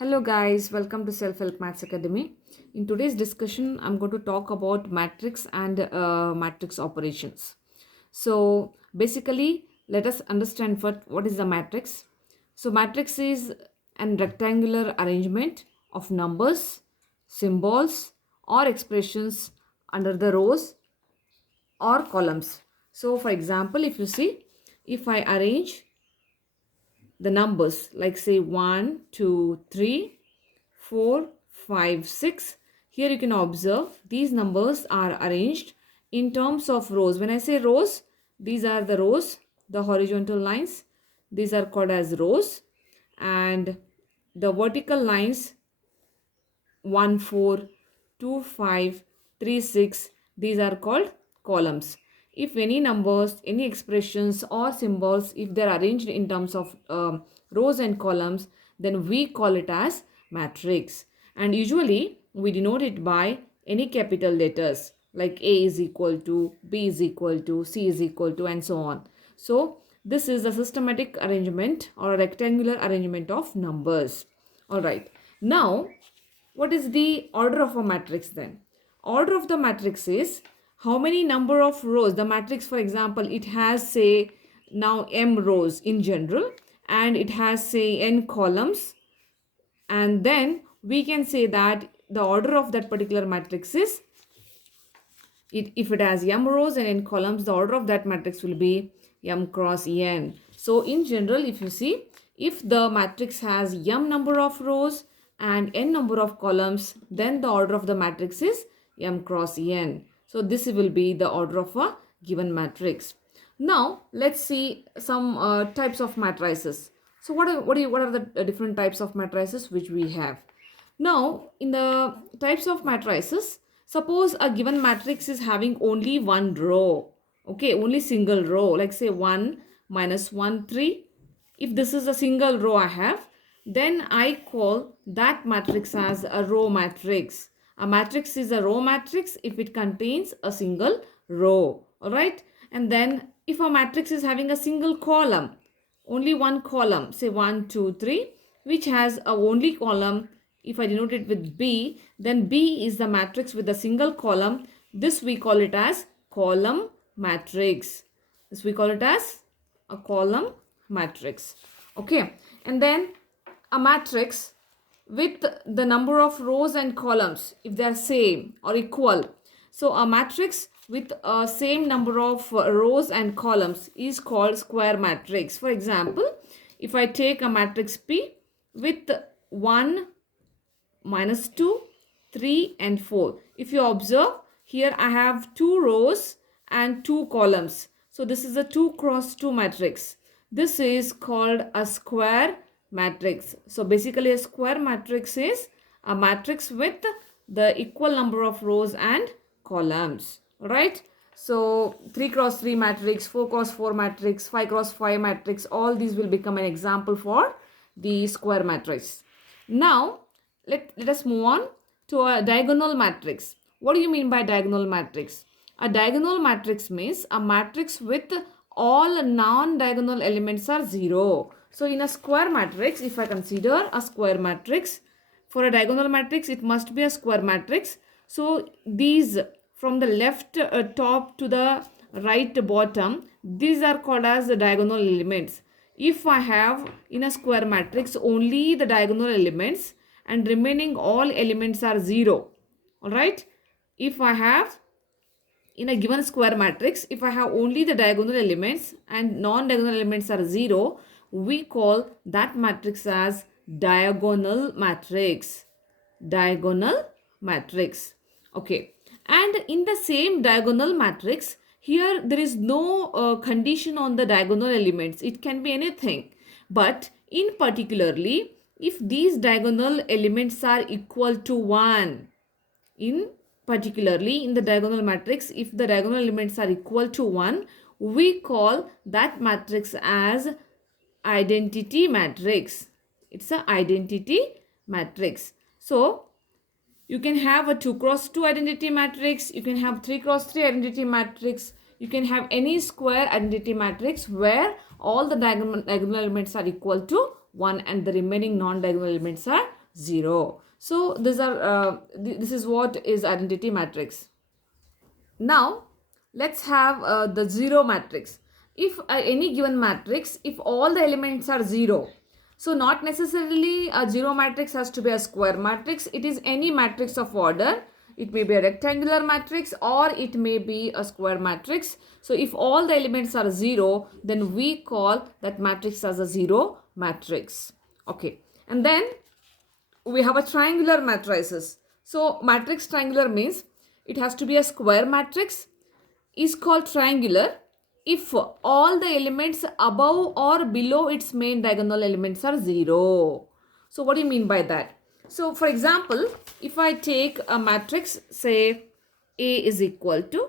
Hello guys, welcome to Self Help Maths Academy. In today's discussion, I'm going to talk about matrix and matrix operations. So basically, let us understand what is the matrix. So matrix is an rectangular arrangement of numbers, symbols or expressions under the rows or columns. So for example, if you see, if I arrange the numbers like say 1, 2, 3, 4, 5, 6. Here you can observe these numbers are arranged in terms of rows. When I say rows, these are the rows, the horizontal lines. These are called as rows, and the vertical lines 1, 4, 2, 5, 3, 6. These are called columns. If any numbers, any expressions or symbols, if they are arranged in terms of rows and columns, then we call it as matrix. And usually we denote it by any capital letters like A is equal to, B is equal to, C is equal to, and so on. So this is a systematic arrangement or a rectangular arrangement of numbers. Alright. Now what is the order of a matrix then? Order of the matrix is how many number of rows. The matrix, for example, it has say now m rows in general, and it has say n columns, and then we can say that the order of that particular matrix is, if it has m rows and n columns, the order of that matrix will be m cross n. So in general, if you see, if the matrix has m number of rows and n number of columns, then the order of the matrix is m cross n. So this will be the order of a given matrix. Now let's see some types of matrices. So what are the different types of matrices which we have? Now in the types of matrices, suppose a given matrix is having only one row. Okay, only single row, like say 1 minus 1 3. If this is a single row I have, then I call that matrix as a row matrix. A matrix is a row matrix if it contains a single row. Alright, and then if a matrix is having a single column, only one column, say 1 2 3, which has a only column, if I denote it with B, then B is the matrix with a single column. This we call it as column matrix. This we call it as a column matrix. Okay, and then a matrix with the number of rows and columns, if they are same or equal. So a matrix with a same number of rows and columns is called square matrix. For example, if I take a matrix P with 1, minus 2, 3 and 4. If you observe, here I have 2 rows and 2 columns. So this is a 2 cross 2 matrix. This is called a square matrix. So basically a square matrix is a matrix with the equal number of rows and columns. Right? So 3 cross 3 matrix, 4 cross 4 matrix, 5 cross 5 matrix, all these will become an example for the square matrix. Now let us move on to a diagonal matrix. What do you mean by diagonal matrix? A diagonal matrix means a matrix with all non-diagonal elements are 0. So in a square matrix, if I consider a square matrix, for a diagonal matrix, it must be a square matrix. So these from the left top to the right bottom, these are called as the diagonal elements. If I have in a square matrix only the diagonal elements and remaining all elements are 0. Alright. If I have in a given square matrix, if I have only the diagonal elements and non-diagonal elements are 0, we call that matrix as diagonal matrix. Diagonal matrix. Okay. And in the same diagonal matrix, here there is no condition on the diagonal elements. It can be anything. But in particularly, if these diagonal elements are equal to 1, particularly in the diagonal matrix, if the diagonal elements are equal to 1, we call that matrix as identity matrix. It's an identity matrix. So you can have a 2 cross 2 identity matrix, you can have 3 cross 3 identity matrix, you can have any square identity matrix where all the diagonal elements are equal to 1 and the remaining non-diagonal elements are 0. So this is what is identity matrix. Now let's have the 0 matrix. If any given matrix, if all the elements are 0, so not necessarily a 0 matrix has to be a square matrix. It is any matrix of order. It may be a rectangular matrix or it may be a square matrix. So if all the elements are 0, then we call that matrix as a 0 matrix. Okay. And then we have a triangular matrices. So matrix triangular means it has to be a square matrix, is called triangular if all the elements above or below its main diagonal elements are 0. So what do you mean by that? So for example, if I take a matrix, say A is equal to,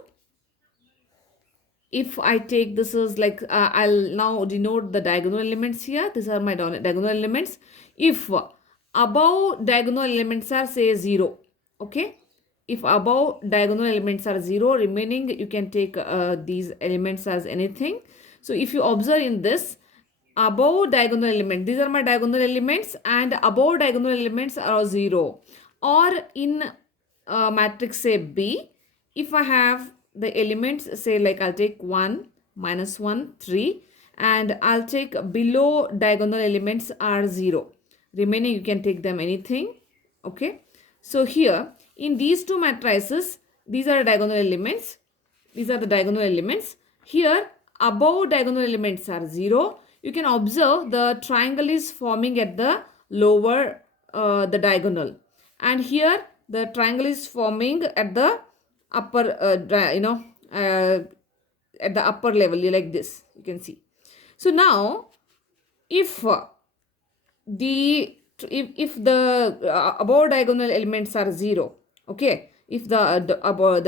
if I take this is like, I'll now denote the diagonal elements here. These are my diagonal elements. If above diagonal elements are say 0, okay, if above diagonal elements are 0, remaining you can take these elements as anything. So if you observe in this, above diagonal element, these are my diagonal elements, and above diagonal elements are 0. Or in matrix say B, if I have the elements, say like I'll take 1, -1, 3, and I'll take below diagonal elements are 0. Remaining you can take them anything. Okay. So here in these two matrices, these are diagonal elements. These are the diagonal elements. Here above diagonal elements are 0. You can observe the triangle is forming at the lower the diagonal, and here the triangle is forming at the upper at the upper level, like this you can see. So now if the above diagonal elements are 0, okay, if the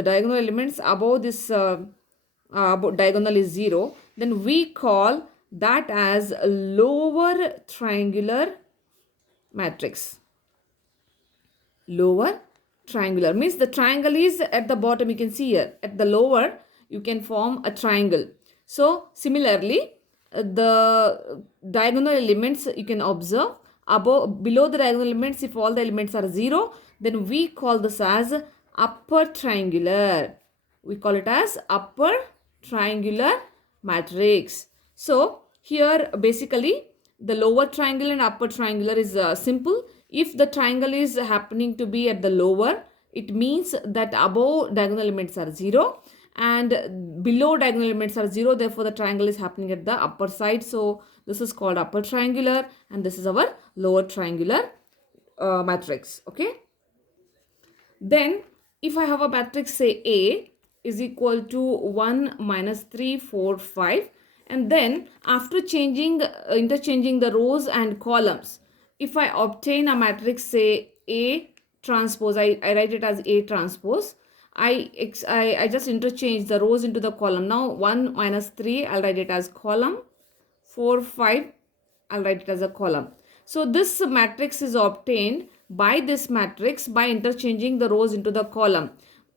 diagonal elements above this diagonal is 0, then we call that as a lower triangular matrix. Lower triangular means the triangle is at the bottom, you can see here at the lower you can form a triangle. So similarly the diagonal elements you can observe below the diagonal elements, if all the elements are 0, then we call this as upper triangular. We call it as upper triangular matrix. So here basically the lower triangle and upper triangular is simple. If the triangle is happening to be at the lower, it means that above diagonal elements are 0 and below diagonal elements are 0. Therefore, the triangle is happening at the upper side. So this is called upper triangular and this is our lower triangular matrix. Okay. Then if I have a matrix, say A is equal to 1, -3, 4, 5. And then after interchanging the rows and columns, if I obtain a matrix, say A transpose, I write it as A transpose. I just interchange the rows into the column. Now 1, -3, I'll write it as column. 4, 5, I'll write it as a column. So this matrix is obtained by this matrix by interchanging the rows into the column.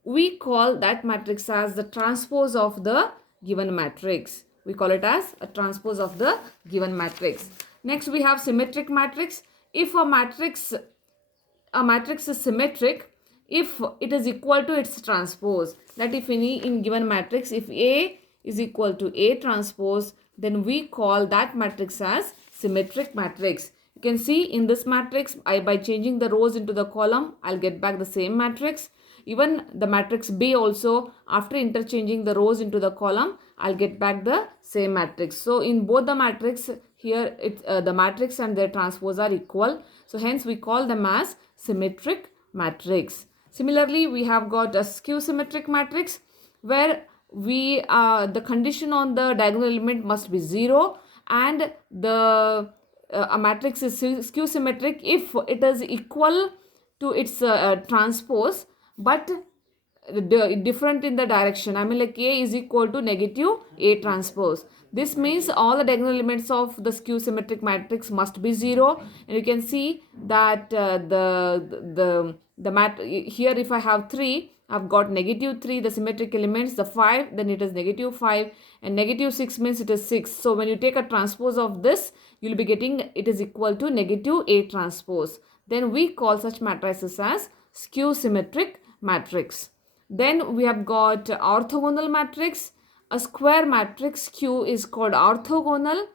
We call that matrix as the transpose of the given matrix. We call it as a transpose of the given matrix. Next we have symmetric matrix. If a matrix is symmetric, if it is equal to its transpose, that if in given matrix, if A is equal to A transpose, then we call that matrix as symmetric matrix. You can see in this matrix, by changing the rows into the column, I'll get back the same matrix. Even the matrix B also, after interchanging the rows into the column, I'll get back the same matrix. So in both the matrix, here the matrix and their transpose are equal. So hence we call them as symmetric matrix. Similarly, we have got a skew symmetric matrix where the condition on the diagonal element must be 0 and the a matrix is skew symmetric if it is equal to its transpose but different in the direction. I mean, like A is equal to negative A transpose. This means all the diagonal elements of the skew symmetric matrix must be 0, and you can see that here if I have 3, I've got -3, the symmetric elements, the 5, then it is -5, and -6 means it is 6. So when you take a transpose of this, you will be getting it is equal to negative A transpose. then we call such matrices as skew symmetric matrix. Then we have got orthogonal matrix. A square matrix Q is called orthogonal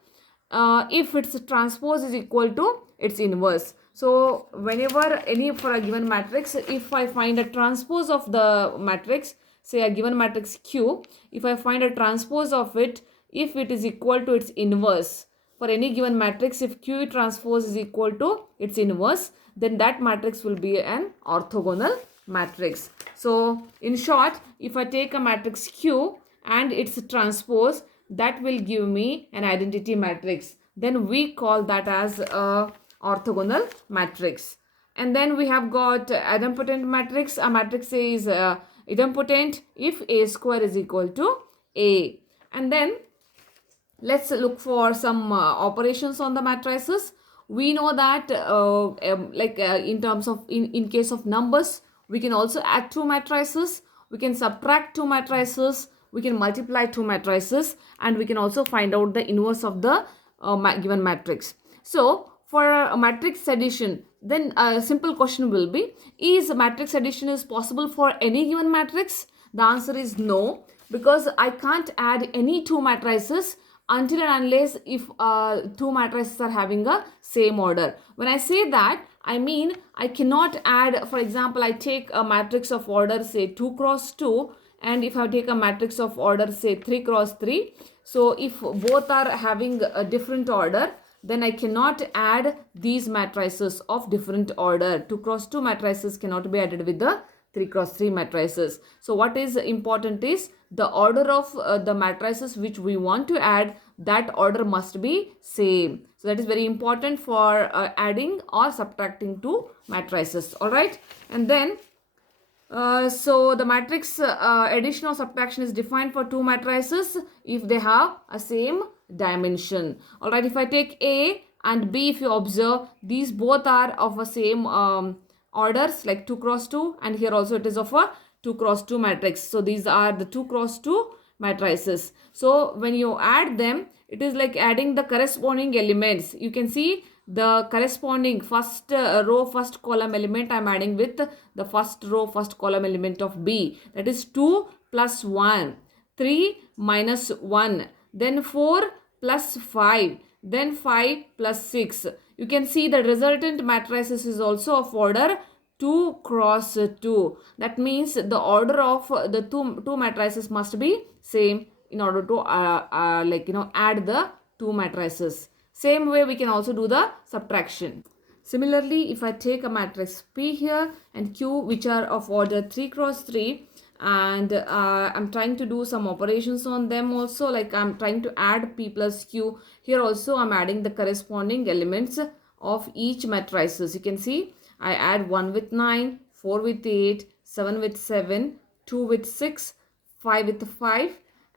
if its transpose is equal to its inverse. So whenever for a given matrix, if I find a transpose of the matrix, say a given matrix Q, if I find a transpose of it, if it is equal to its inverse, for any given matrix, if Q transpose is equal to its inverse, then that matrix will be an orthogonal matrix. So in short, if I take a matrix Q and its transpose, that will give me an identity matrix. Then we call that as a orthogonal matrix. And then we have got idempotent matrix. A matrix is idempotent if A square is equal to A. And then let's look for some operations on the matrices. We know that in terms of in case of numbers, we can also add two matrices, we can subtract two matrices, we can multiply two matrices, and we can also find out the inverse of the given matrix. So for a matrix addition, then a simple question will be, is matrix addition is possible for any given matrix? The answer is no, because I can't add any two matrices until and unless if two matrices are having a same order. When I say that, I mean I cannot add, for example, I take a matrix of order say 2 cross 2, and if I take a matrix of order say 3 cross 3, so if both are having a different order, then I cannot add these matrices of different order. 2 cross 2 matrices cannot be added with the 3 cross 3 matrices. So what is important is the order of the matrices which we want to add, that order must be same. So that is very important for adding or subtracting two matrices. All right. And then so the matrix addition or subtraction is defined for two matrices if they have a same dimension. All right. If I take A and B, if you observe, these both are of a same orders, like 2 cross 2, and here also it is of a 2 cross 2 matrix. So these are the 2 cross 2 matrices. So when you add them, it is like adding the corresponding elements. You can see the corresponding first row, first column element I am adding with the first row, first column element of B. That is 2 plus 1, 3 minus 1, then 4 plus 5, then 5 plus 6. You can see the resultant matrices is also of order 2 cross 2. That means the order of the two matrices must be same in order to add the two matrices. Same way we can also do the subtraction. Similarly, if I take a matrix P here and Q which are of order 3 cross 3, and I'm trying to do some operations on them also, like I'm trying to add P plus Q. Here also I'm adding the corresponding elements of each matrices. You can see I add 1 with 9, 4 with 8, 7 with 7, 2 with 6, 5 with 5,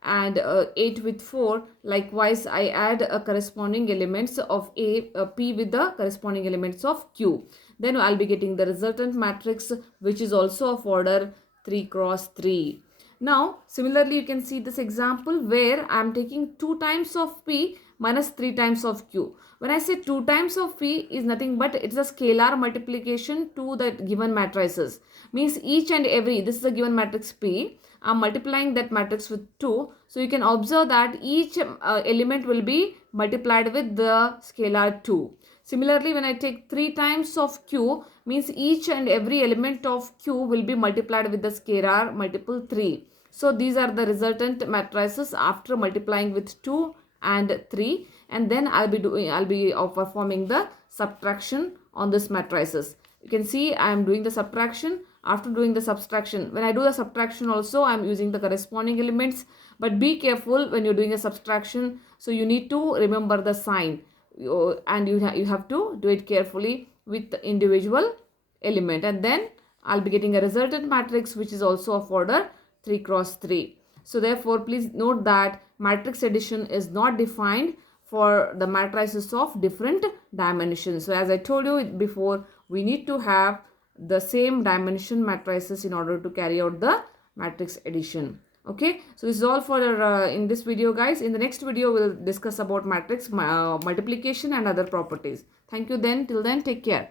and 8 with 4. Likewise, I add a corresponding elements of P with the corresponding elements of Q. Then I'll be getting the resultant matrix which is also of order 3 cross 3. Now, similarly, you can see this example where I am taking 2 times of P minus 3 times of Q. When I say 2 times of P is nothing but it's a scalar multiplication to the given matrices. Means each and every, this is a given matrix P. I am multiplying that matrix with 2. So you can observe that each element will be multiplied with the scalar 2. Similarly, when I take 3 times of Q, means each and every element of Q will be multiplied with the scalar multiple 3. So these are the resultant matrices after multiplying with 2 and 3, and then I'll be performing the subtraction on this matrices. You can see I am doing the subtraction. After doing the subtraction, when I do the subtraction also I am using the corresponding elements, but be careful when you're doing a subtraction. So you need to remember the sign, and you have to do it carefully with the individual element, and then I'll be getting a resultant matrix which is also of order 3 cross 3. So therefore, please note that matrix addition is not defined for the matrices of different dimensions. So as I told you before, we need to have the same dimension matrices in order to carry out the matrix addition. Okay, so this is all for in this video, guys. In the next video, we'll discuss about matrix multiplication and other properties. Thank you then. Till then, take care.